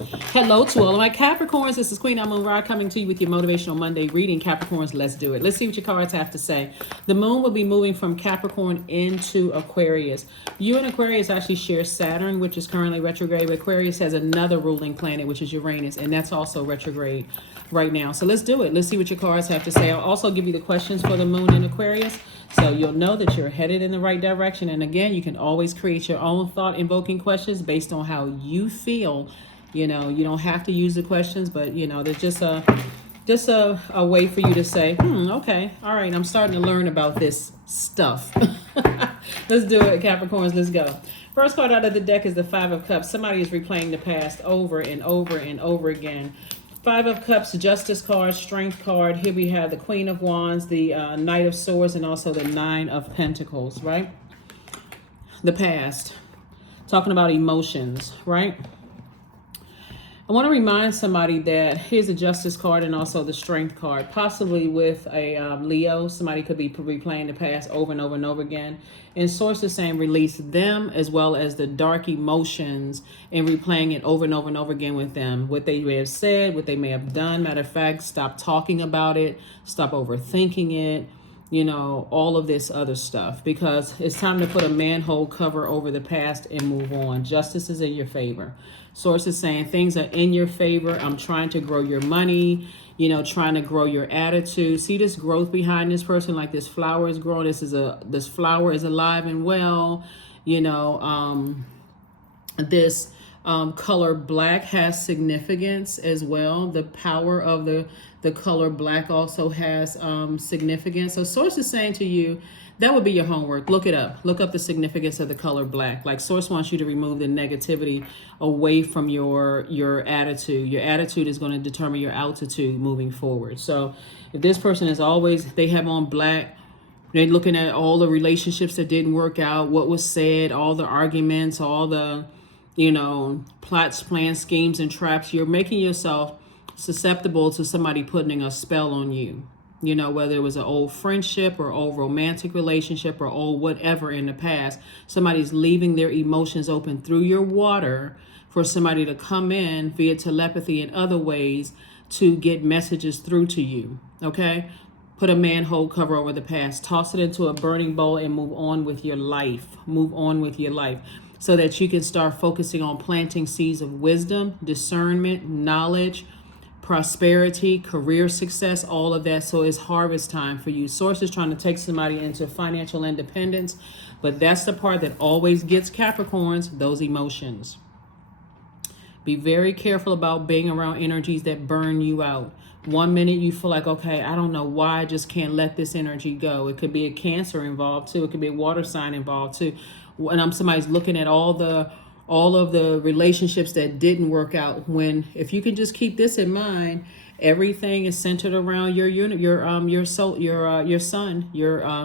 Hello to all of my Capricorns. This is Queen Amun Ra coming to you with your Motivational Monday reading. Capricorns, let's do it. Let's see what your cards have to say. The moon will be moving from Capricorn into Aquarius. You and Aquarius actually share Saturn, which is currently retrograde. But Aquarius has another ruling planet, which is Uranus, and that's also retrograde right now. So let's do it. Let's see what your cards have to say. I'll also give you the questions for the moon in Aquarius, so you'll know that you're headed in the right direction. And again, you can always create your own thought-invoking questions based on how you feel. You know, you don't have to use the questions, but you know, there's just a way for you to say, okay, all right, I'm starting to learn about this stuff. Let's do it, Capricorns. Let's go. First card out of the deck is the Five of Cups. Somebody is replaying the past over and over and over again. Five of Cups, Justice card, Strength card. Here we have the Queen of Wands, the Knight of Swords, and also the Nine of Pentacles, right? The past. Talking about emotions, right? I want to remind somebody that here's a Justice card and also the Strength card. Possibly with a Leo, somebody could be replaying the past over and over and over again. And Source is saying release them as well as the dark emotions and replaying it over and over and over again with them. What they may have said, what they may have done. Matter of fact, stop talking about it. Stop overthinking it. You know, all of this other stuff. Because it's time to put a manhole cover over the past and move on. Justice is in your favor. Source is saying things are in your favor. I'm trying to grow your money, you know, trying to grow your attitude. See this growth behind this person, like this flower is growing. This flower is alive and well. You know, this color black has significance as well. The power of the color black also has significance. So Source is saying to you, that would be your homework. Look it up. Look up the significance of the color black. Like Source wants you to remove the negativity away from your attitude. Your attitude is going to determine your altitude moving forward. So if this person is always, they have on black, they're looking at all the relationships that didn't work out, what was said, all the arguments, all the, you know, plots, plans, schemes, and traps. You're making yourself susceptible to somebody putting a spell on you. You know, whether it was an old friendship or old romantic relationship or old whatever in the past, somebody's leaving their emotions open through your water for somebody to come in via telepathy and other ways to get messages through to you. Okay? Put a manhole cover over the past. Toss it into a burning bowl and move on with your life. Move on with your life so that you can start focusing on planting seeds of wisdom, discernment, knowledge, prosperity, career success, all of that. So it's harvest time for you. Source is trying to take somebody into financial independence, but that's the part that always gets Capricorns, those emotions. Be very careful about being around energies that burn you out. One minute you feel like, okay, I don't know why I just can't let this energy go. It could be a Cancer involved too. It could be a water sign involved too. And somebody's looking at all of the relationships that didn't work out, when if you can just keep this in mind, everything is centered around your unit, your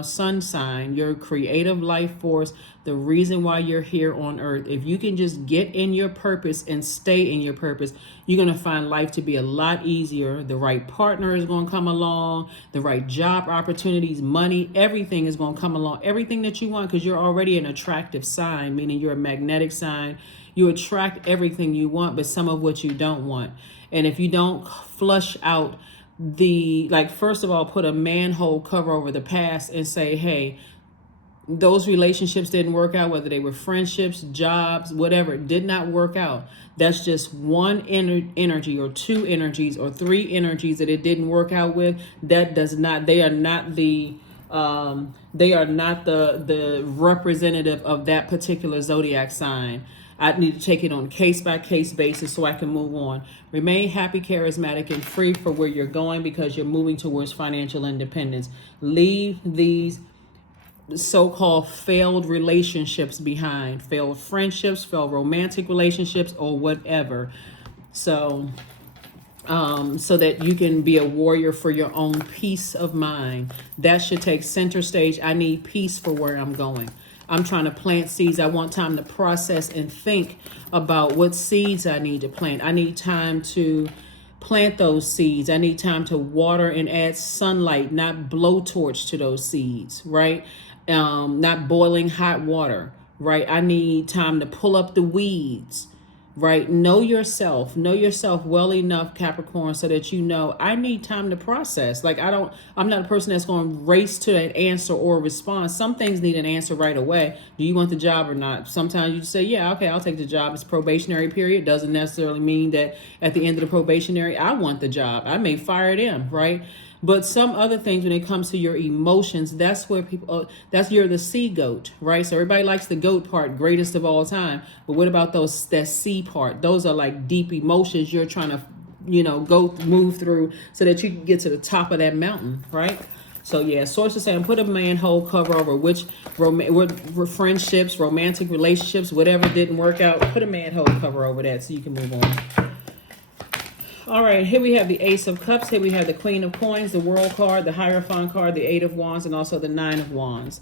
sun sign, your creative life force, the reason why you're here on earth. If you can just get in your purpose and stay in your purpose, you're going to find life to be a lot easier. The right partner is going to come along, the right job opportunities, money, everything is going to come along, everything that you want, because you're already an attractive sign, meaning you're a magnetic sign. You attract everything you want, but some of what you don't want. And if you don't flush out first of all, put a manhole cover over the past and say, hey, those relationships didn't work out, whether they were friendships, jobs, whatever, it did not work out. That's just one energy or two energies or three energies that it didn't work out with. That does not, they are not the representative of that particular zodiac sign. I need to take it on case-by-case basis so I can move on. Remain happy, charismatic, and free for where you're going, because you're moving towards financial independence. Leave these so-called failed relationships behind. Failed friendships, failed romantic relationships, or whatever. So that you can be a warrior for your own peace of mind. That should take center stage. I need peace for where I'm going. I'm trying to plant seeds. I want time to process and think about what seeds I need to plant. I need time to plant those seeds. I need time to water and add sunlight, not blowtorch to those seeds, right? Not boiling hot water, right? I need time to pull up the weeds, right? Know yourself well enough, Capricorn, so that you know I need time to process. Like I'm not a person that's going to race to an answer or a response. Some things need an answer right away. Do you want the job or not? Sometimes you just say, yeah, okay, I'll take the job. It's probationary period. Doesn't necessarily mean that at the end of the probationary, I want the job. I may fire them, right? But some other things, when it comes to your emotions, that's where people, you're the sea goat, right? So everybody likes the goat part, greatest of all time. But what about that sea part? Those are like deep emotions you're trying to, move through so that you can get to the top of that mountain, right? So yeah, sources saying put a manhole cover over what friendships, romantic relationships, whatever didn't work out, put a manhole cover over that so you can move on. All right, here we have the Ace of Cups. Here we have the Queen of Coins, the World card, the Hierophant card, the Eight of Wands, and also the Nine of Wands.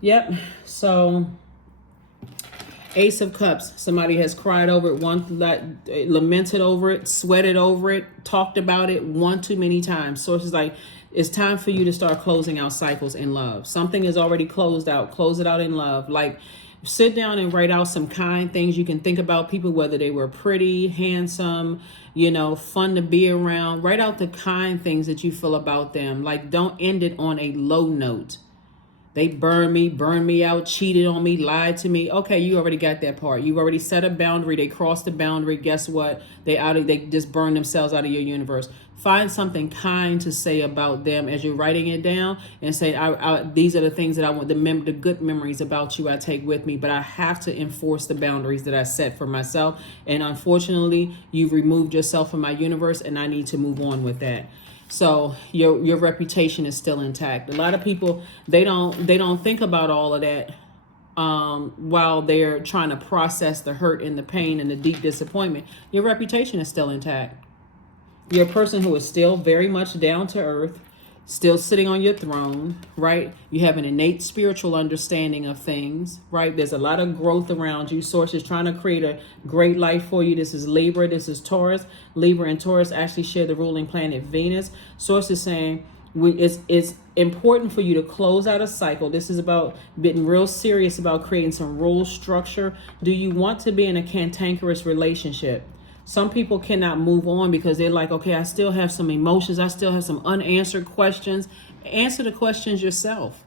Yep, so Ace of Cups. Somebody has cried over it, lamented over it, sweated over it, talked about it one too many times. Sources like, it's time for you to start closing out cycles in love. Something is already closed out. Close it out in love. Like, sit down and write out some kind things you can think about people, whether they were pretty, handsome, fun to be around. Write out the kind things that you feel about them. Like, don't end it on a low note. They burned me out, cheated on me, lied to me. Okay, you already got that part. You've already set a boundary. They crossed the boundary. Guess what? They just burned themselves out of your universe. Find something kind to say about them as you're writing it down, and say, these are the things that I want, the good memories about you I take with me, but I have to enforce the boundaries that I set for myself. And unfortunately, you've removed yourself from my universe, and I need to move on with that. So your reputation is still intact. A lot of people, they don't think about all of that while they're trying to process the hurt and the pain and the deep disappointment. Your reputation is still intact. You're a person who is still very much down to earth, still sitting on your throne, right? You have an innate spiritual understanding of things, right? There's a lot of growth around you. Source is trying to create a great life for you. This is Libra. This is Taurus. Libra and Taurus actually share the ruling planet Venus. Source is saying it's important for you to close out a cycle. This is about being real serious about creating some rule structure. Do you want to be in a cantankerous relationship? Some people cannot move on because they're like, okay, I still have some emotions. I still have some unanswered questions. Answer the questions yourself.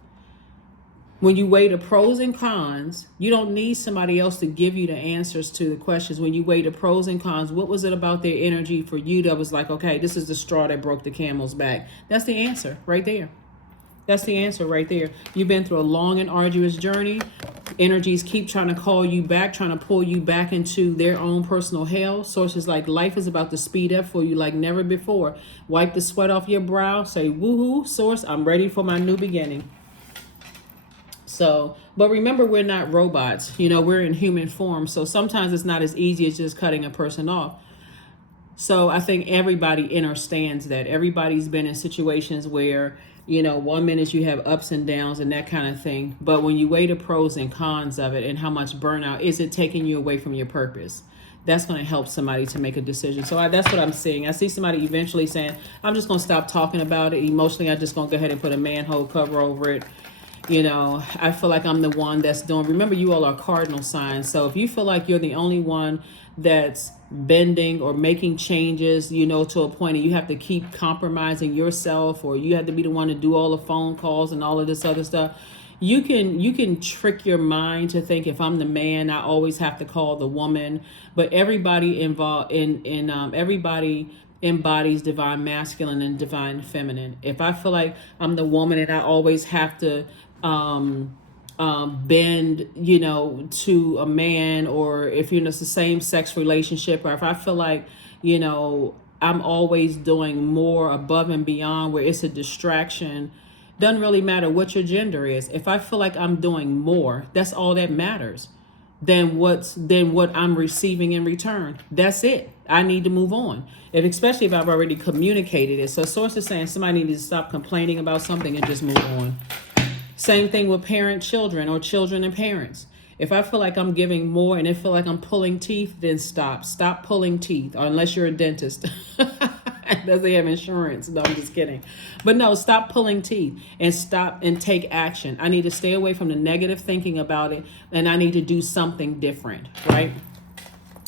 When you weigh the pros and cons, you don't need somebody else to give you the answers to the questions. When you weigh the pros and cons, what was it about their energy for you that was like, okay, this is the straw that broke the camel's back? That's the answer right there. That's the answer right there. You've been through a long and arduous journey. Energies keep trying to call you back, trying to pull you back into their own personal hell. Sources like, life is about to speed up for you like never before. Wipe the sweat off your brow. Say, woohoo, source, I'm ready for my new beginning. So, but remember, we're not robots. We're in human form. So sometimes it's not as easy as just cutting a person off. So I think everybody understands that. Everybody's been in situations where, 1 minute you have ups and downs and that kind of thing. But when you weigh the pros and cons of it and how much burnout, is it taking you away from your purpose? That's going to help somebody to make a decision. So that's what I'm seeing. I see somebody eventually saying, I'm just going to stop talking about it. Emotionally, I'm just going to go ahead and put a manhole cover over it. I feel like I'm the one that's doing, remember, you all are cardinal signs. So if you feel like you're the only one that's bending or making changes, to a point, and you have to keep compromising yourself, or you have to be the one to do all the phone calls and all of this other stuff, you can trick your mind to think, if I'm the man, I always have to call the woman. But everybody involved everybody embodies divine masculine and divine feminine. If I feel like I'm the woman and I always have to bend, to a man, or if you're in a same sex relationship, or if I feel like, I'm always doing more above and beyond where it's a distraction, doesn't really matter what your gender is. If I feel like I'm doing more, that's all that matters than what I'm receiving in return. That's it. I need to move on. Especially if I've already communicated it. So source is saying somebody needs to stop complaining about something and just move on. Same thing with children, or children and parents. If I feel like I'm giving more and I feel like I'm pulling teeth, then stop pulling teeth, or unless you're a dentist. Does they have insurance? No, I'm just kidding. But no, stop pulling teeth and stop and take action. I need to stay away from the negative thinking about it, and I need to do something different, right?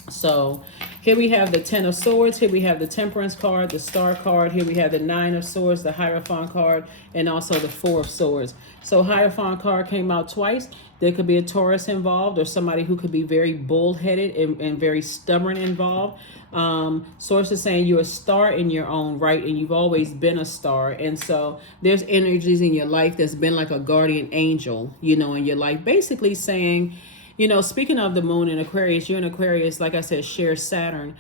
So here we have the Ten of Swords. Here we have the Temperance card, the Star card. Here we have the Nine of Swords, the Hierophant card, and also the Four of Swords. So Hierophant card came out twice. There could be a Taurus involved, or somebody who could be very bullheaded and very stubborn involved. Source is saying you're a star in your own right, and you've always been a star. And so there's energies in your life that's been like a guardian angel, you know, in your life, basically saying, you know, speaking of the moon in Aquarius, you're in Aquarius, like I said, shares Saturn.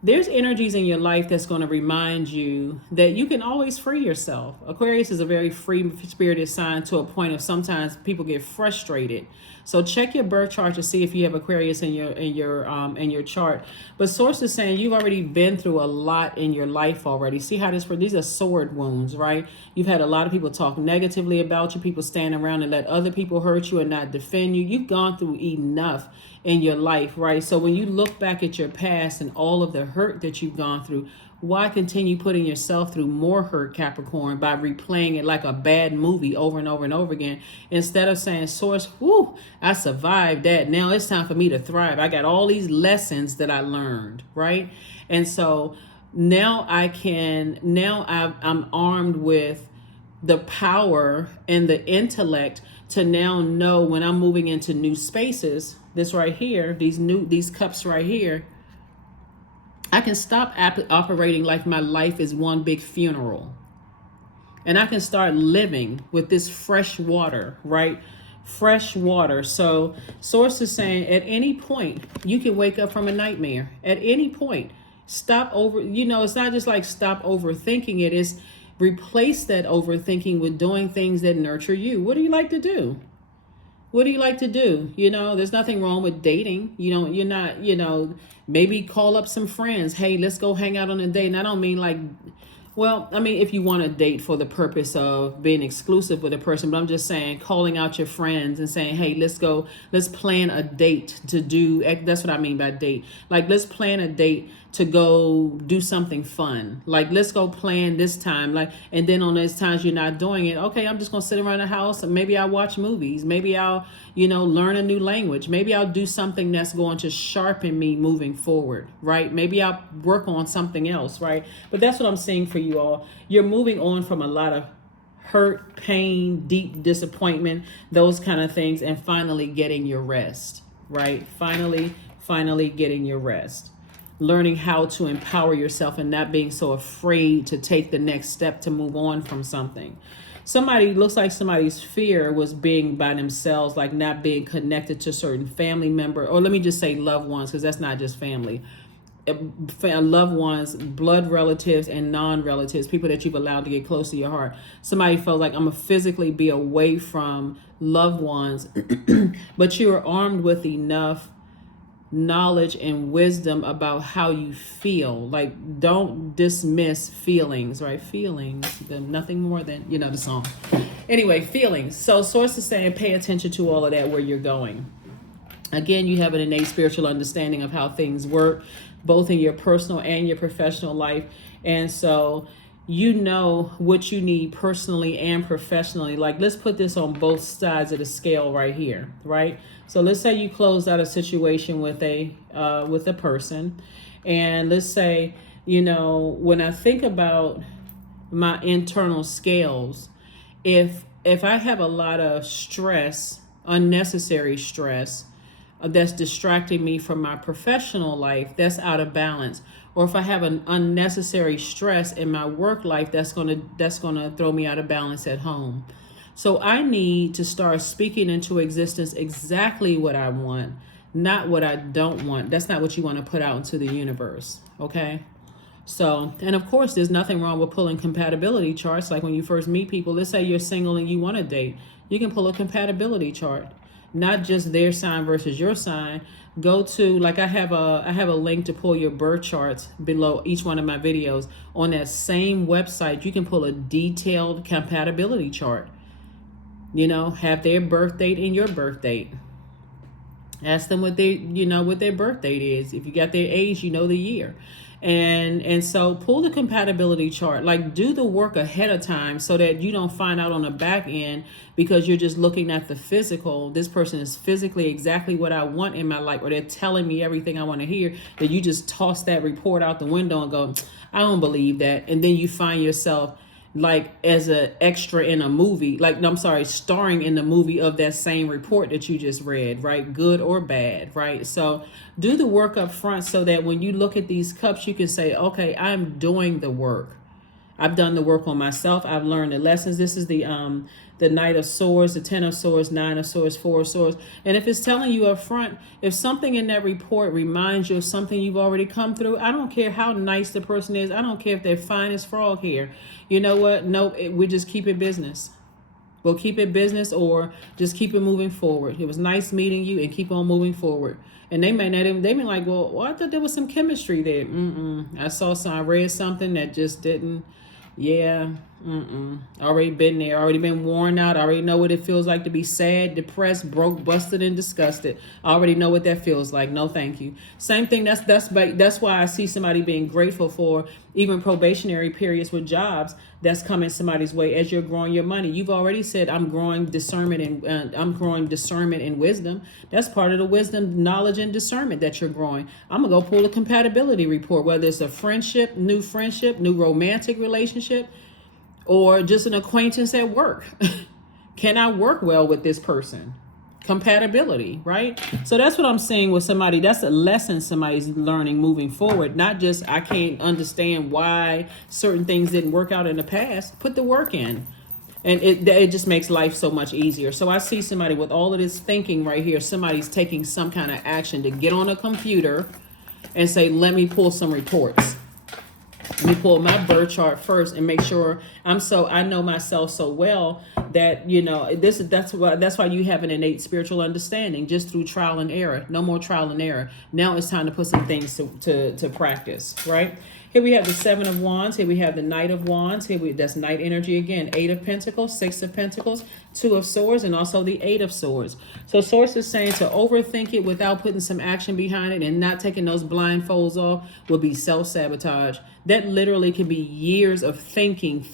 There's energies in your life that's going to remind you that you can always free yourself. Aquarius is a very free spirited sign to a point of sometimes people get frustrated. So check your birth chart to see if you have Aquarius in your chart. But source is saying you've already been through a lot in your life already. See how these are sword wounds, right? You've had a lot of people talk negatively about you, people stand around and let other people hurt you and not defend you. You've gone through enough in your life, right? So when you look back at your past and all of the hurt that you've gone through, why continue putting yourself through more hurt, Capricorn, by replaying it like a bad movie over and over and over again, instead of saying, source, whoo, I survived that. Now it's time for me to thrive. I got all these lessons that I learned, right? And so now I'm armed with the power and the intellect to now know when I'm moving into new spaces, this right here, these cups right here, I can stop operating like my life is one big funeral. And I can start living with this fresh water, right? Fresh water. So source is saying at any point, you can wake up from a nightmare. At any point, stop it's not just like stop overthinking it. It's replace that overthinking with doing things that nurture you. What do you like to do? What do you like to do? You know, there's nothing wrong with dating. You know, you're not, maybe call up some friends. Hey, let's go hang out on a date. And I don't mean like, well, I mean, if you want to date for the purpose of being exclusive with a person, but I'm just saying calling out your friends and saying, hey, let's plan a date to do. That's what I mean by date. Like, let's plan a date to go do something fun. Like, let's go plan this time. Like, and then on those times you're not doing it, okay, I'm just going to sit around the house and maybe I'll watch movies. Maybe I'll, learn a new language. Maybe I'll do something that's going to sharpen me moving forward, right? Maybe I'll work on something else, right? But that's what I'm seeing for you all. You're moving on from a lot of hurt, pain, deep disappointment, those kind of things, and finally getting your rest, right? Finally getting your rest. Learning how to empower yourself and not being so afraid to take the next step to move on from something. Looks like somebody's fear was being by themselves, like not being connected to certain family member, or let me just say loved ones, because that's not just family. Loved ones, blood relatives and non-relatives, people that you've allowed to get close to your heart. Somebody felt like I'm gonna physically be away from loved ones, but you are armed with enough knowledge and wisdom about how you feel. Like, don't dismiss feelings, right? Feelings, nothing more than, the song. Anyway, feelings. So source is saying pay attention to all of that where you're going. Again, you have an innate spiritual understanding of how things work, both in your personal and your professional life. And so you know what you need personally and professionally. Like, let's put this on both sides of the scale right here, right? So let's say you closed out a situation with a person, and let's say, when I think about my internal scales, if I have a lot of stress, unnecessary stress, that's distracting me from my professional life, that's out of balance. Or if I have an unnecessary stress in my work life, that's gonna throw me out of balance at home. So I need to start speaking into existence exactly what I want, not what I don't want. That's not what you want to put out into the universe, okay? So, and of course, there's nothing wrong with pulling compatibility charts. Like when you first meet people, let's say you're single and you want to date, you can pull a compatibility chart, not just their sign versus your sign. Go to, like, I have a link to pull your birth charts below each one of my videos. On that same website, you can pull a detailed compatibility chart. Have their birth date and your birth date. Ask them what what their birth date is. If you got their age, you know the year. And so pull the compatibility chart. Like, do the work ahead of time so that you don't find out on the back end because you're just looking at the physical. This person is physically exactly what I want in my life, or they're telling me everything I want to hear, that you just toss that report out the window and go, I don't believe that. And then you find yourself like as a extra in a movie, like, no, I'm sorry, starring in the movie of that same report that you just read, right? Good or bad, right? So do the work up front so that when you look at these cups, you can say, okay, I'm doing the work. I've done the work on myself. I've learned the lessons. This is the Knight of Swords, the Ten of Swords, Nine of Swords, Four of Swords. And if it's telling you up front, if something in that report reminds you of something you've already come through, I don't care how nice the person is. I don't care if they're fine as frog here. You know what? No, we just keep it business. We'll keep it business, or just keep it moving forward. It was nice meeting you, and keep on moving forward. And they may not even, they may like, well, I thought there was some chemistry there. I read something that just didn't. Yeah. Already been there. Already been worn out. Already know what it feels like to be sad, depressed, broke, busted, and disgusted. I already know what that feels like. No, thank you. Same thing. That's why I see somebody being grateful for even probationary periods with jobs that's coming somebody's way as you're growing your money. You've already said, I'm growing discernment, and I'm growing discernment and wisdom. That's part of the wisdom, knowledge, and discernment that you're growing. I'm gonna go pull a compatibility report, whether it's a friendship, new romantic relationship, or just an acquaintance at work. Can I work well with this person? Compatibility, right? So that's what I'm saying with somebody. That's a lesson somebody's learning moving forward. Not just, I can't understand why certain things didn't work out in the past. Put the work in. And it just makes life so much easier. So I see somebody with all of this thinking right here. Somebody's taking some kind of action to get on a computer and say, let me pull some reports. Let me pull my birth chart first and make sure I know myself so well that, that's why you have an innate spiritual understanding, just through trial and error. No more trial and error. Now it's time to put some things to practice, right? Here we have the Seven of Wands. Here we have the Knight of Wands. That's Knight energy again. Eight of Pentacles, Six of Pentacles, Two of Swords, and also the Eight of Swords. So Source is saying to overthink it without putting some action behind it and not taking those blindfolds off will be self-sabotage. That literally can be years of thinking,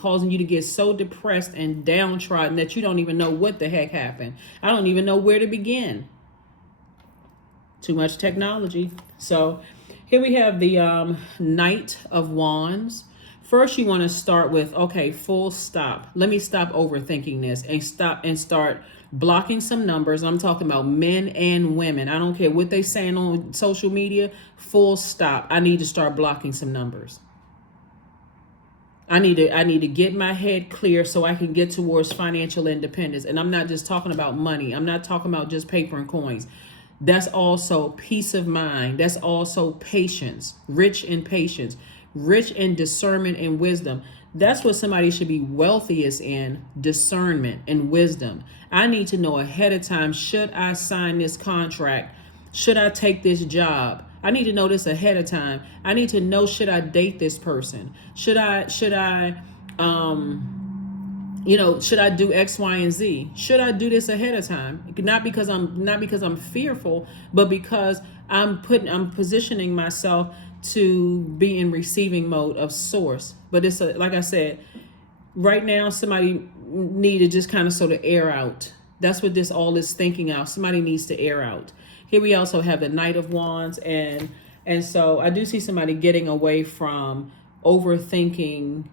causing you to get so depressed and downtrodden that you don't even know what the heck happened. I don't even know where to begin. Too much technology. So here we have the Knight of Wands. First, you want to start with, okay, full stop. Let me stop overthinking this and start blocking some numbers. I'm talking about men and women. I don't care what they saying on social media. Full stop. I need to start blocking some numbers. I need to get my head clear so I can get towards financial independence. And I'm not just talking about money. I'm not talking about just paper and coins. That's also peace of mind. That's also patience, rich in patience, rich in discernment and wisdom. That's what somebody should be wealthiest in, discernment and wisdom. I need to know ahead of time, should I sign this contract? Should I take this job? I need to know this ahead of time. I need to know, should I date this person? Should I do X, Y, and Z? Should I do this ahead of time? Not because I'm fearful, but because I'm positioning myself to be in receiving mode of source. But it's like I said, right now, somebody need to just kind of sort of air out. That's what all this thinking out. Somebody needs to air out. Here we also have the Knight of Wands, and so I do see somebody getting away from overthinking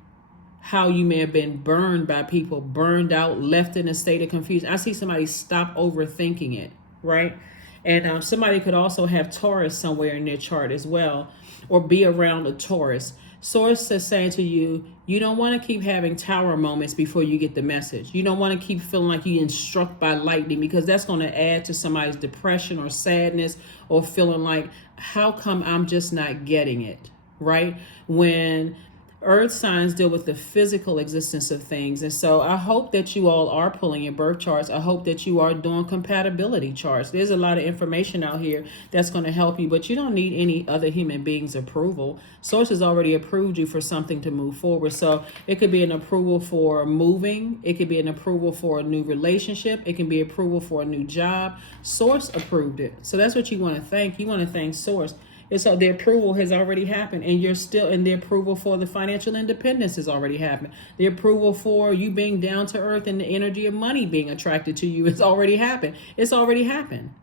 how you may have been burned by people, burned out, left in a state of confusion. I see somebody stop overthinking it, right? And somebody could also have Taurus somewhere in their chart as well, or be around a Taurus. Source is saying to you, you don't want to keep having tower moments before you get the message. You don't want to keep feeling like you're struck by lightning, because that's going to add to somebody's depression or sadness, or feeling like, how come I'm just not getting it, right? When Earth signs deal with the physical existence of things. And so I hope that you all are pulling your birth charts. I hope that you are doing compatibility charts. There's a lot of information out here that's going to help you, but you don't need any other human being's approval. Source has already approved you for something to move forward. So it could be an approval for moving. It could be an approval for a new relationship. It can be approval for a new job. Source approved it. So that's what you want to thank. You want to thank Source. And so the approval has already happened, and you're still in the approval for the financial independence has already happened. The approval for you being down to earth and the energy of money being attracted to you has already happened. It's already happened.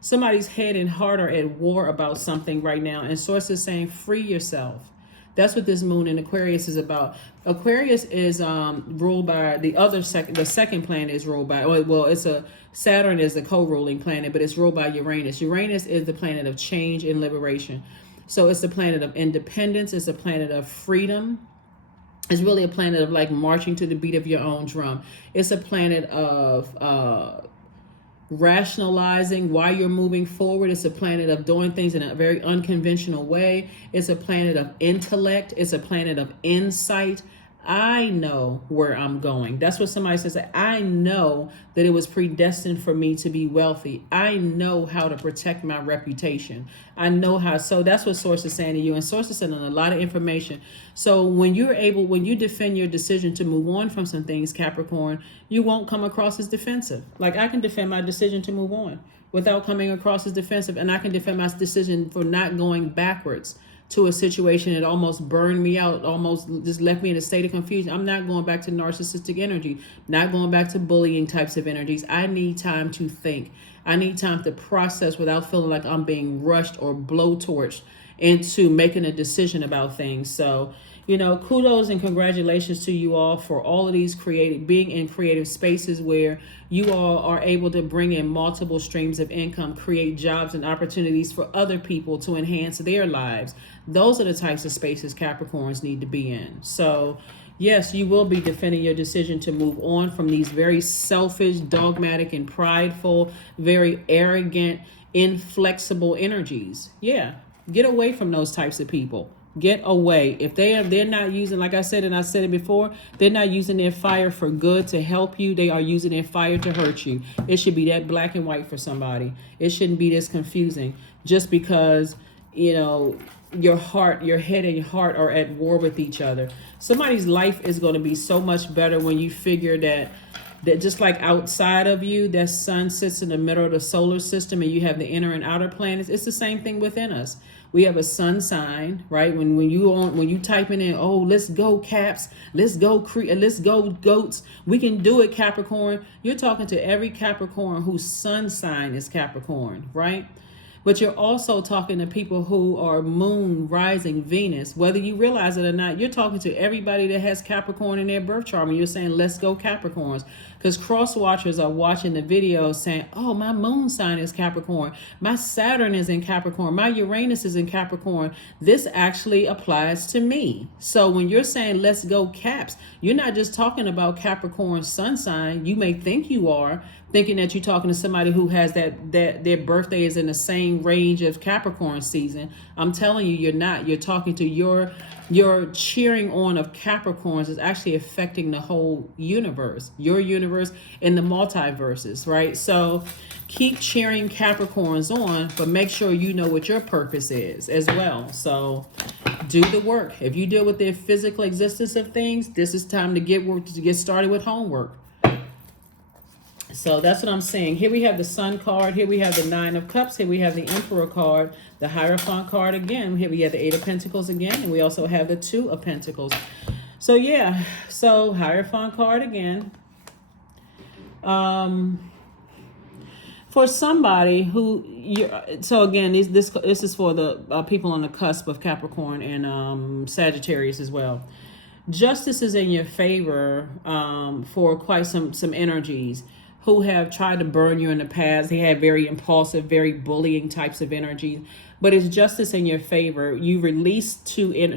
Somebody's head and heart are at war about something right now, and Source is saying, free yourself. That's what this moon in Aquarius is about. Aquarius is ruled by the second planet is ruled by, well, Saturn is the co-ruling planet, but it's ruled by Uranus. Uranus is the planet of change and liberation. So it's the planet of independence. It's a planet of freedom. It's really a planet of like marching to the beat of your own drum. It's a planet of rationalizing why you're moving forward. It's a planet of doing things in a very unconventional way. It's a planet of intellect. It's a planet of insight. I know where I'm going. That's what somebody says. I know that it was predestined for me to be wealthy. I know how to protect my reputation. I know how. So that's what Source is saying to you. And Source is sending a lot of information. So when you defend your decision to move on from some things, Capricorn, you won't come across as defensive. Like I can defend my decision to move on without coming across as defensive. And I can defend my decision for not going backwards to a situation that almost burned me out, almost just left me in a state of confusion. I'm not going back to narcissistic energy, not going back to bullying types of energies. I need time to think. I need time to process without feeling like I'm being rushed or blowtorched into making a decision about things. So, kudos and congratulations to you all for all of these being in creative spaces where you all are able to bring in multiple streams of income, create jobs and opportunities for other people to enhance their lives. Those are the types of spaces Capricorns need to be in. So yes, you will be defending your decision to move on from these very selfish, dogmatic, and prideful, very arrogant, inflexible energies. Yeah, get away from those types of people. Get away. If they're not using, like I said, and I said it before, they're not using their fire for good to help you. They are using their fire to hurt you. It should be that black and white for somebody. It shouldn't be this confusing just because, your head and your heart are at war with each other. Somebody's life is going to be so much better when you figure that just like outside of you, that sun sits in the middle of the solar system and you have the inner and outer planets. It's the same thing within us. We have a sun sign, right? When you typing in, oh, let's go Caps, let's go goats, we can do it, Capricorn. You're talking to every Capricorn whose sun sign is Capricorn, right? But you're also talking to people who are moon, rising, Venus. Whether you realize it or not, you're talking to everybody that has Capricorn in their birth chart. And you're saying, let's go Capricorns. Because cross watchers are watching the video saying, oh, my moon sign is Capricorn. My Saturn is in Capricorn. My Uranus is in Capricorn. This actually applies to me. So when you're saying, let's go Caps, you're not just talking about Capricorn sun sign. You may think you are, thinking that you're talking to somebody who has that their birthday is in the same range of Capricorn season. I'm telling you, you're not. You're talking to your cheering on of Capricorns is actually affecting the whole universe, your universe and the multiverses, right? So keep cheering Capricorns on, but make sure you know what your purpose is as well. So do the work. If you deal with the physical existence of things, this is time to get started with homework. So that's what I'm saying. Here we have the Sun card. Here we have the Nine of Cups. Here we have the Emperor card, the Hierophant card again. Here we have the Eight of Pentacles again. And we also have the Two of Pentacles. So yeah, so Hierophant card again. For somebody who, so again, this is for the people on the cusp of Capricorn and Sagittarius as well. Justice is in your favor for quite some energies who have tried to burn you in the past. They have very impulsive, very bullying types of energies, but it's justice in your favor. You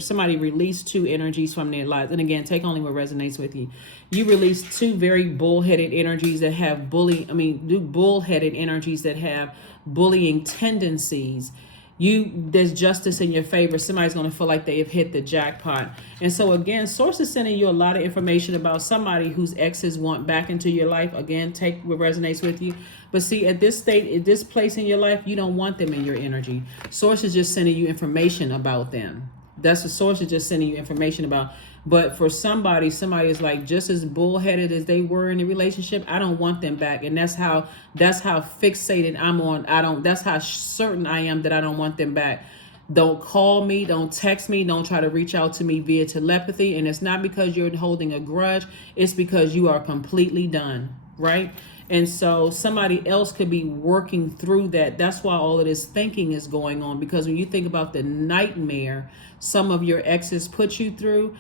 somebody released two energies from their lives. And again, take only what resonates with you. You release two very bullheaded energies that have bullheaded energies that have bullying tendencies. There's justice in your favor. Somebody's going to feel like they have hit the jackpot. And so again, source is sending you a lot of information about somebody whose exes want back into your life. Again, take what resonates with you. But see, at this state, at this place in your life, you don't want them in your energy. Source is just sending you information about them. That's the source is just sending you information about. But for somebody is like just as bullheaded as they were in the relationship. I don't want them back, and that's how fixated I'm on. That's how certain I am that I don't want them back. Don't call me, don't text me, don't try to reach out to me via telepathy. And it's not because you're holding a grudge. It's because you are completely done, right? And so somebody else could be working through that. That's why all of this thinking is going on. Because when you think about the nightmare some of your exes put you through,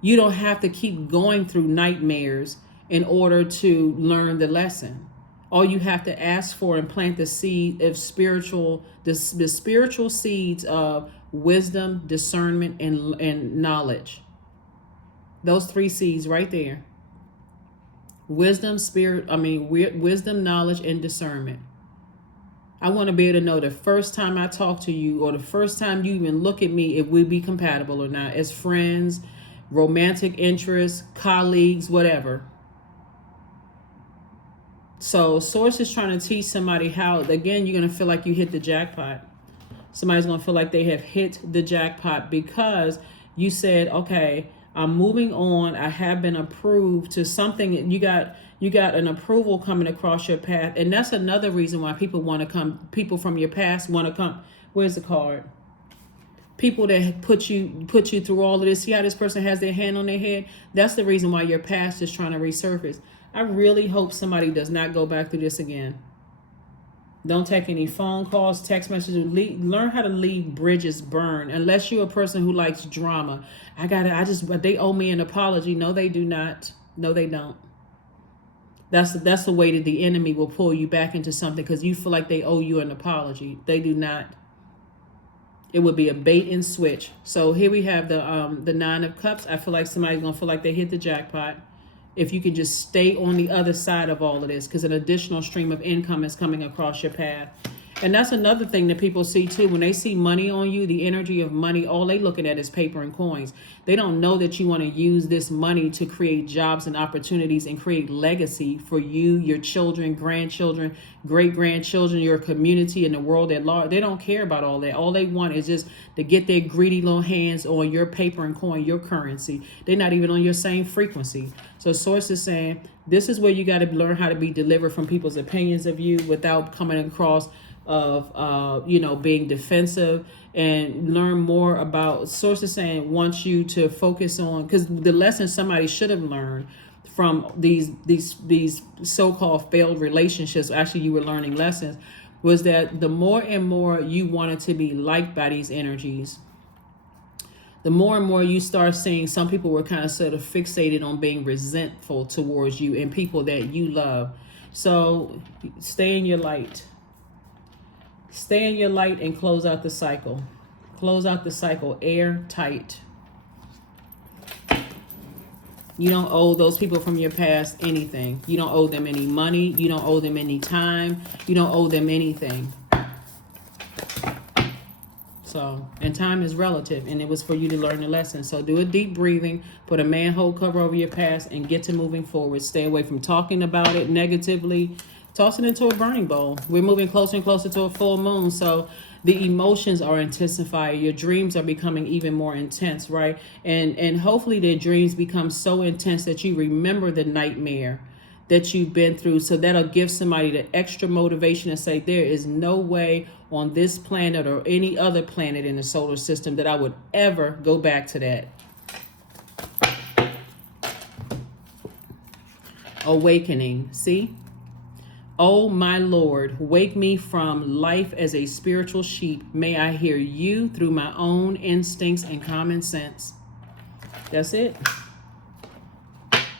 you don't have to keep going through nightmares in order to learn the lesson. All you have to ask for and plant the seed of the spiritual seeds of wisdom, discernment, and knowledge. Those 3 seeds right there. Wisdom, wisdom, knowledge, and discernment. I want to be able to know the first time I talk to you or the first time you even look at me, if we be compatible or not as friends, romantic interests, colleagues, whatever. So source is trying to teach somebody how, again, you're going to feel like you hit the jackpot. Somebody's going to feel like they have hit the jackpot because you said, okay, I'm moving on. I have been approved to something. You got an approval coming across your path. And that's another reason why people from your past want to come. Where's the card? People that put you through all of this. See how this person has their hand on their head? That's the reason why your past is trying to resurface. I really hope somebody does not go back through this again. Don't take any phone calls, text messages. Learn how to leave bridges burned. Unless you're a person who likes drama. They owe me an apology. No, they do not. No, they don't. That's the way that the enemy will pull you back into something because you feel like they owe you an apology. They do not. It would be a bait and switch. So here we have the 9 of Cups. I feel like somebody's going to feel like they hit the jackpot. If you could just stay on the other side of all of this, because an additional stream of income is coming across your path. And that's another thing that people see too. When they see money on you, the energy of money, all they looking at is paper and coins. They don't know that you want to use this money to create jobs and opportunities and create legacy for you, your children, grandchildren, great-grandchildren, your community, and the world at large. They don't care about all that. All they want is just to get their greedy little hands on your paper and coin, your currency. They're not even on your same frequency. So Source is saying, this is where you got to learn how to be delivered from people's opinions of you without coming across of being defensive, and learn more about. Source is saying wants you to focus on, because the lesson somebody should have learned from these so-called failed relationships, actually you were learning lessons, was that the more and more you wanted to be liked by these energies, the more and more you start seeing some people were kind of sort of fixated on being resentful towards you and people that you love. So stay in your light. Stay in your light and close out the cycle. Close out the cycle airtight. You don't owe those people from your past anything. You don't owe them any money. You don't owe them any time. You don't owe them anything. So, and time is relative, and it was for you to learn the lesson. So do a deep breathing, put a manhole cover over your past, and get to moving forward. Stay away from talking about it negatively. Toss it into a burning bowl. We're moving closer and closer to a full moon. So the emotions are intensifying. Your dreams are becoming even more intense, right? And hopefully their dreams become so intense that you remember the nightmare that you've been through. So that'll give somebody the extra motivation to say, there is no way on this planet or any other planet in the solar system that I would ever go back to that. Awakening. See? Oh, my Lord, wake me from life as a spiritual sheep. May I hear you through my own instincts and common sense. That's it.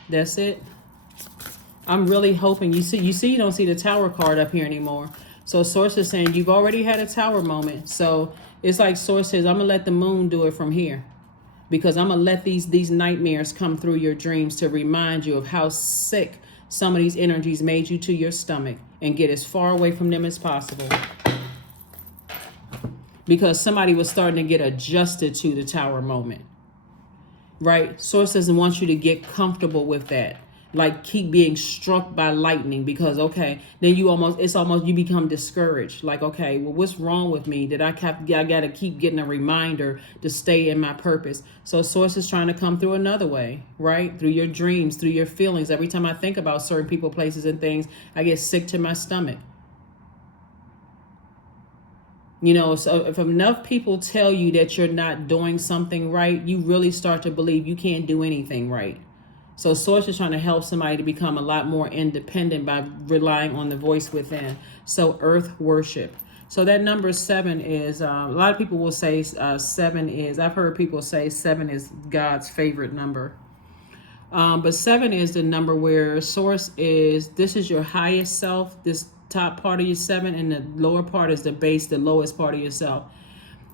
That's it. I'm really hoping you don't see the Tower card up here anymore. So Source is saying you've already had a Tower moment. So it's like Source says, I'm going to let the moon do it from here. Because I'm going to let these nightmares come through your dreams to remind you of how sick some of these energies made you to your stomach, and get as far away from them as possible. because somebody was starting to get adjusted to the tower moment, right? Source doesn't want you to get comfortable with that. Like keep being struck by lightning, because okay, then it's almost you become discouraged. Like, okay, well, what's wrong with me? I gotta keep getting a reminder to stay in my purpose. So source is trying to come through another way, right? Through your dreams, through your feelings. Every time I think about certain people, places, and things, I get sick to my stomach. You know, so if enough people tell you that you're not doing something right, you really start to believe you can't do anything right. So source is trying to help somebody to become a lot more independent by relying on the voice within. So earth worship. So that number 7 is, a lot of people will say 7 is, I've heard people say 7 is God's favorite number. But 7 is the number where source is, this is your highest self, this top part of your 7, and the lower part is the base, the lowest part of yourself.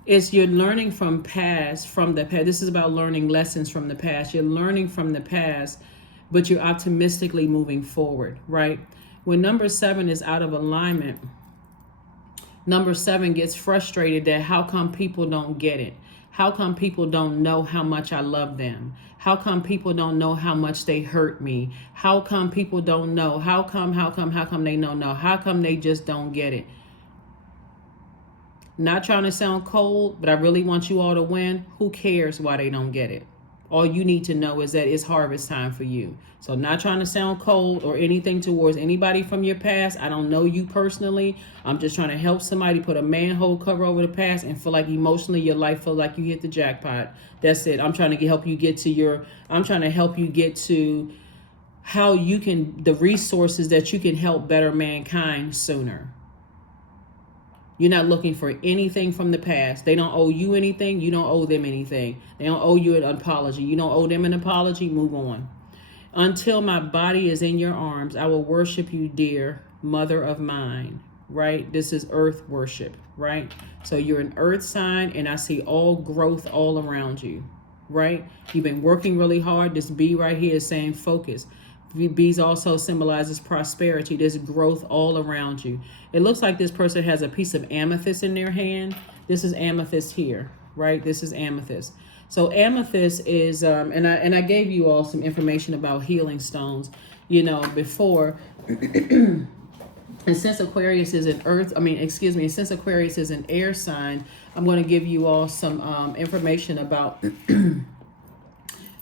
It's you're learning from the past. This is about learning lessons from the past. You're learning from the past, but you're optimistically moving forward, right? When number 7 is out of alignment, number 7 gets frustrated that how come people don't get it? How come people don't know how much I love them? How come people don't know how much they hurt me? How come people don't know? How come they don't know? How come they just don't get it? Not trying to sound cold, but I really want you all to win. Who cares why they don't get it? All you need to know is that it's harvest time for you. So not trying to sound cold or anything towards anybody from your past. I don't know you personally. I'm just trying to help somebody put a manhole cover over the past and feel like emotionally your life feel like you hit the jackpot. That's it. I'm trying to help you get to how you can, the resources that you can help better mankind sooner. You're not looking for anything from the past. They don't owe you anything. You don't owe them anything. They don't owe you an apology. You don't owe them an apology. Move on. Until my body is in your arms, I will worship you, dear mother of mine. Right? This is earth worship. Right? So you're an earth sign, and I see all growth all around you. Right? You've been working really hard. This bee right here is saying focus. Bees also symbolizes prosperity. There's growth all around you. It looks like this person has a piece of amethyst in their hand. This is amethyst here, right? This is amethyst. So amethyst is, and I gave you all some information about healing stones, before. And since Aquarius is since Aquarius is an air sign, I'm going to give you all some information about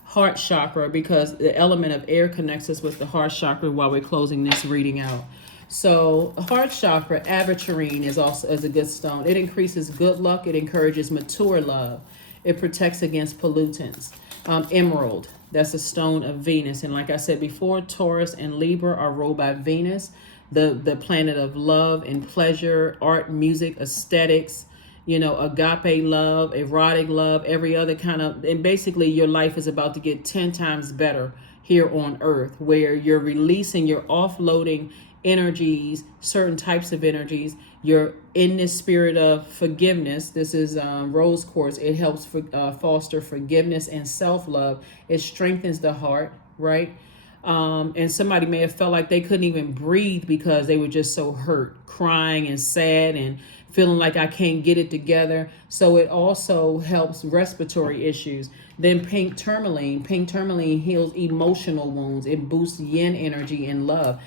heart chakra, because the element of air connects us with the heart chakra while we're closing this reading out. So heart chakra, aventurine is a good stone. It increases good luck. It encourages mature love. It protects against pollutants. Emerald, that's a stone of Venus. And like I said before, Taurus and Libra are ruled by Venus, the planet of love and pleasure, art, music, aesthetics, agape love, erotic love, every other kind of, and basically your life is about to get 10 times better here on earth, where you're releasing, you're offloading energies, certain types of energies. You're in this spirit of forgiveness. This is rose quartz. It helps foster forgiveness and self-love. It strengthens the heart, right? And somebody may have felt like they couldn't even breathe because they were just so hurt, crying and sad and feeling like I can't get it together. So it also helps respiratory issues. Then pink tourmaline. Pink tourmaline heals emotional wounds. It boosts yin energy and love.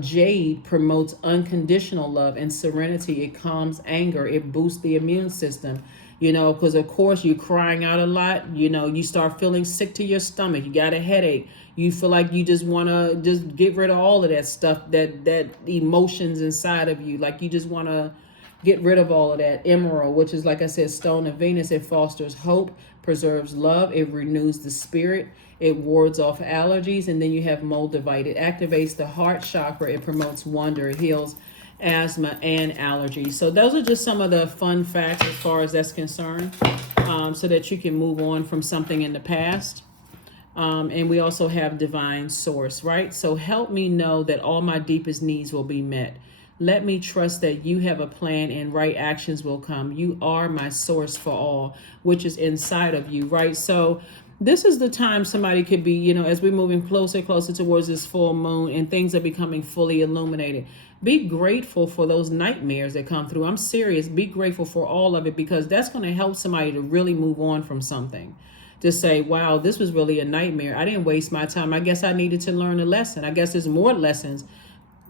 Jade promotes unconditional love and serenity. It calms anger. It boosts the immune system. Because of course you're crying out a lot. You start feeling sick to your stomach. You got a headache. You feel like you just want to just get rid of all of that stuff, that emotions inside of you. Like you just want to get rid of all of that. Emerald, which is, like I said, stone of Venus. It fosters hope, preserves love. It renews the spirit. It wards off allergies. And then you have moldavite. It activates the heart chakra. It promotes wonder. It heals asthma and allergies. So those are just some of the fun facts as far as that's concerned, so that you can move on from something in the past. And we also have divine source, right? So help me know that all my deepest needs will be met. Let me trust that you have a plan and right actions will come. You are my source for all, which is inside of you, right? So this is the time somebody could be, as we're moving closer towards this full moon and things are becoming fully illuminated. Be grateful for those nightmares that come through. I'm serious. Be grateful for all of it, because that's going to help somebody to really move on from something. To say, wow, this was really a nightmare. I didn't waste my time. I guess I needed to learn a lesson. I guess there's more lessons.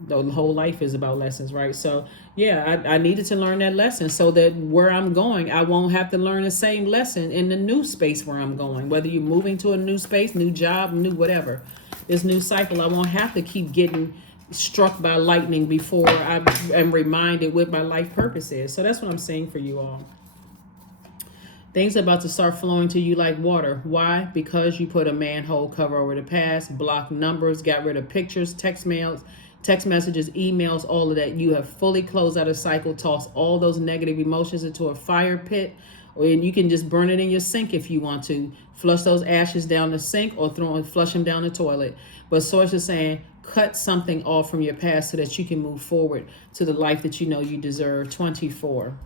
The whole life is about lessons, right? So yeah, I needed to learn that lesson so that where I'm going, I won't have to learn the same lesson in the new space where I'm going. Whether you're moving to a new space, new job, new whatever, this new cycle, I won't have to keep getting struck by lightning before I am reminded what my life purpose is. So that's what I'm saying for you all. Things are about to start flowing to you like water. Why? Because you put a manhole cover over the past, blocked numbers, got rid of pictures, text messages, emails, all of that. You have fully closed out a cycle, tossed all those negative emotions into a fire pit, or you can just burn it in your sink if you want to. Flush those ashes down the sink or flush them down the toilet. But Source is saying, cut something off from your past so that you can move forward to the life that you know you deserve. 24.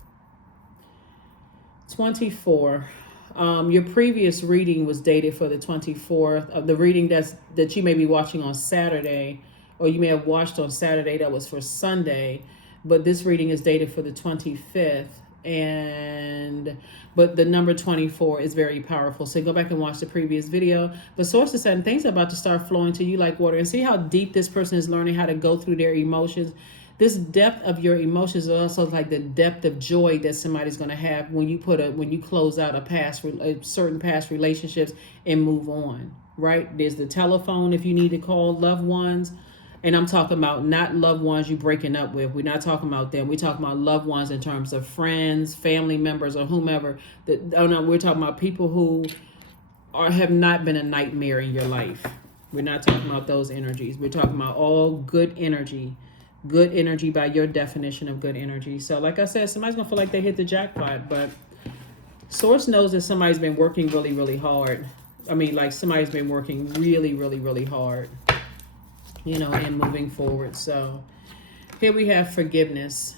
Your previous reading was dated for the 24th. Of the reading that you may be watching on Saturday, or you may have watched on Saturday, that was for Sunday, but this reading is dated for the 25th. But the number 24 is very powerful. So go back and watch the previous video. The Source is saying things are about to start flowing to you like water. And see how deep this person is learning how to go through their emotions. This depth of your emotions is also like the depth of joy that somebody's going to have when you close out certain past relationships and move on, right? There's the telephone if you need to call loved ones. And I'm talking about not loved ones you breaking up with. We're not talking about them. We're talking about loved ones in terms of friends, family members, or whomever. We're talking about people who have not been a nightmare in your life. We're not talking about those energies. We're talking about all good energy. Good energy by your definition of good energy. So like I said, somebody's going to feel like they hit the jackpot. But Source knows that somebody's been working really, really hard. I mean, like somebody's been working really, really, really hard, and moving forward. So here we have forgiveness.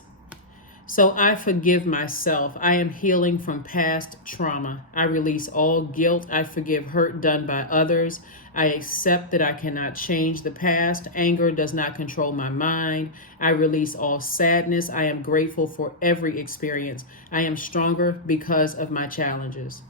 So I forgive myself. I am healing from past trauma. I release all guilt. I forgive hurt done by others. I accept that I cannot change the past. Anger does not control my mind. I release all sadness. I am grateful for every experience. I am stronger because of my challenges.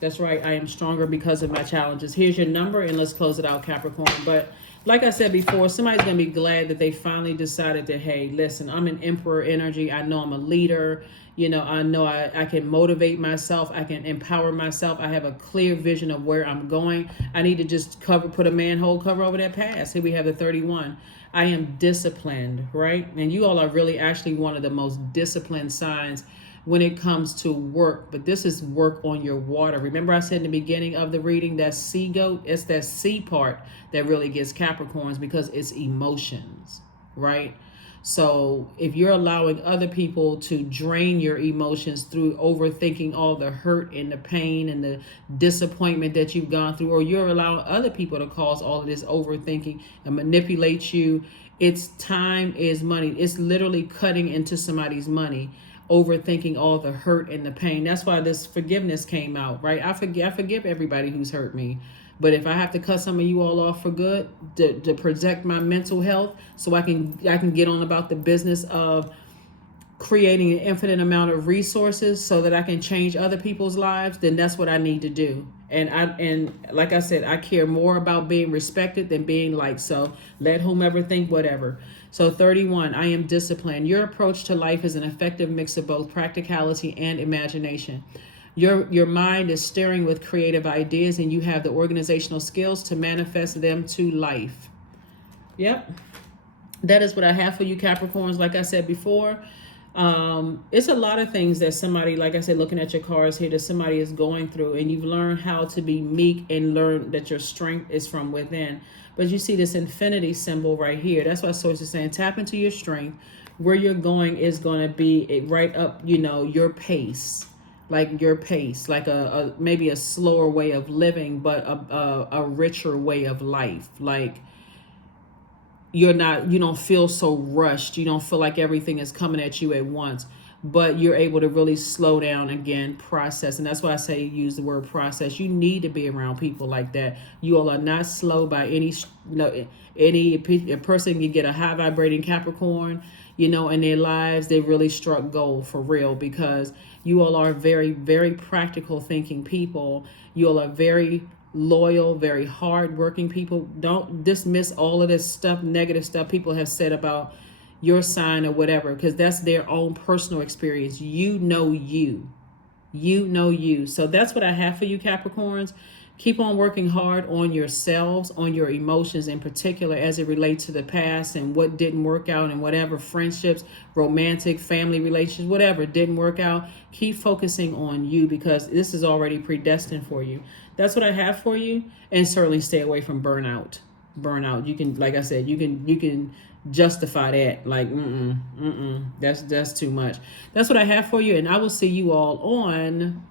That's right. I am stronger because of my challenges. Here's your number, and let's close it out, Capricorn. But like I said before, somebody's going to be glad that they finally decided that, hey, listen, I'm an emperor energy. I know I'm a leader. I know I can motivate myself. I can empower myself. I have a clear vision of where I'm going. I need to just put a manhole cover over that past. Here we have the 31. I am disciplined, right? And you all are really actually one of the most disciplined signs when it comes to work. But this is work on your water. Remember I said in the beginning of the reading, that sea goat, it's that sea part that really gets Capricorns, because it's emotions, right? So if you're allowing other people to drain your emotions through overthinking all the hurt and the pain and the disappointment that you've gone through, or you're allowing other people to cause all of this overthinking and manipulate you, it's time is money. It's literally cutting into somebody's money, overthinking all the hurt and the pain. That's why this forgiveness came out, right? I forgive everybody who's hurt me. But if I have to cut some of you all off for good to protect my mental health, so I can get on about the business of creating an infinite amount of resources so that I can change other people's lives, then that's what I need to do. And like I said, I care more about being respected than being liked. So let whomever think whatever. So 31, I am disciplined. Your approach to life is an effective mix of both practicality and imagination. Your mind is stirring with creative ideas, and you have the organizational skills to manifest them to life. Yep. That is what I have for you, Capricorns. Like I said before, it's a lot of things that somebody, like I said, looking at your cards here, that somebody is going through, and you've learned how to be meek and learn that your strength is from within. But you see this infinity symbol right here. That's why Source is saying tap into your strength. Where you're going is going to be right up, your pace. Like your pace, like a maybe a slower way of living, but a richer way of life. Like you don't feel so rushed. You don't feel like everything is coming at you at once. but you're able to really slow down, again, process. And that's why I say use the word process. You need to be around people like that. You all are not slow by any, a person can get a high vibrating Capricorn, in their lives. They really struck gold for real, because you all are very, very practical thinking people. You all are very loyal, very hardworking people. Don't dismiss all of this stuff, negative stuff people have said about your sign or whatever, because that's their own personal experience. You know you. So that's what I have for you, Capricorns. Keep on working hard on yourselves, on your emotions in particular, as it relates to the past and what didn't work out, and whatever friendships, romantic, family relations, whatever didn't work out. Keep focusing on you, because this is already predestined for you. That's what I have for you. And certainly stay away from burnout. You can, like I said, you can justify that, like that's too much. That's what I have for you, and I will see you all on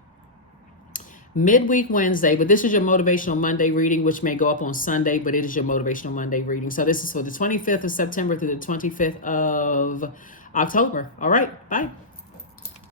midweek Wednesday. But this is your Motivational Monday reading, which may go up on Sunday, but it is your Motivational Monday reading. So this is for the 25th of September through the 25th of October. All right, bye.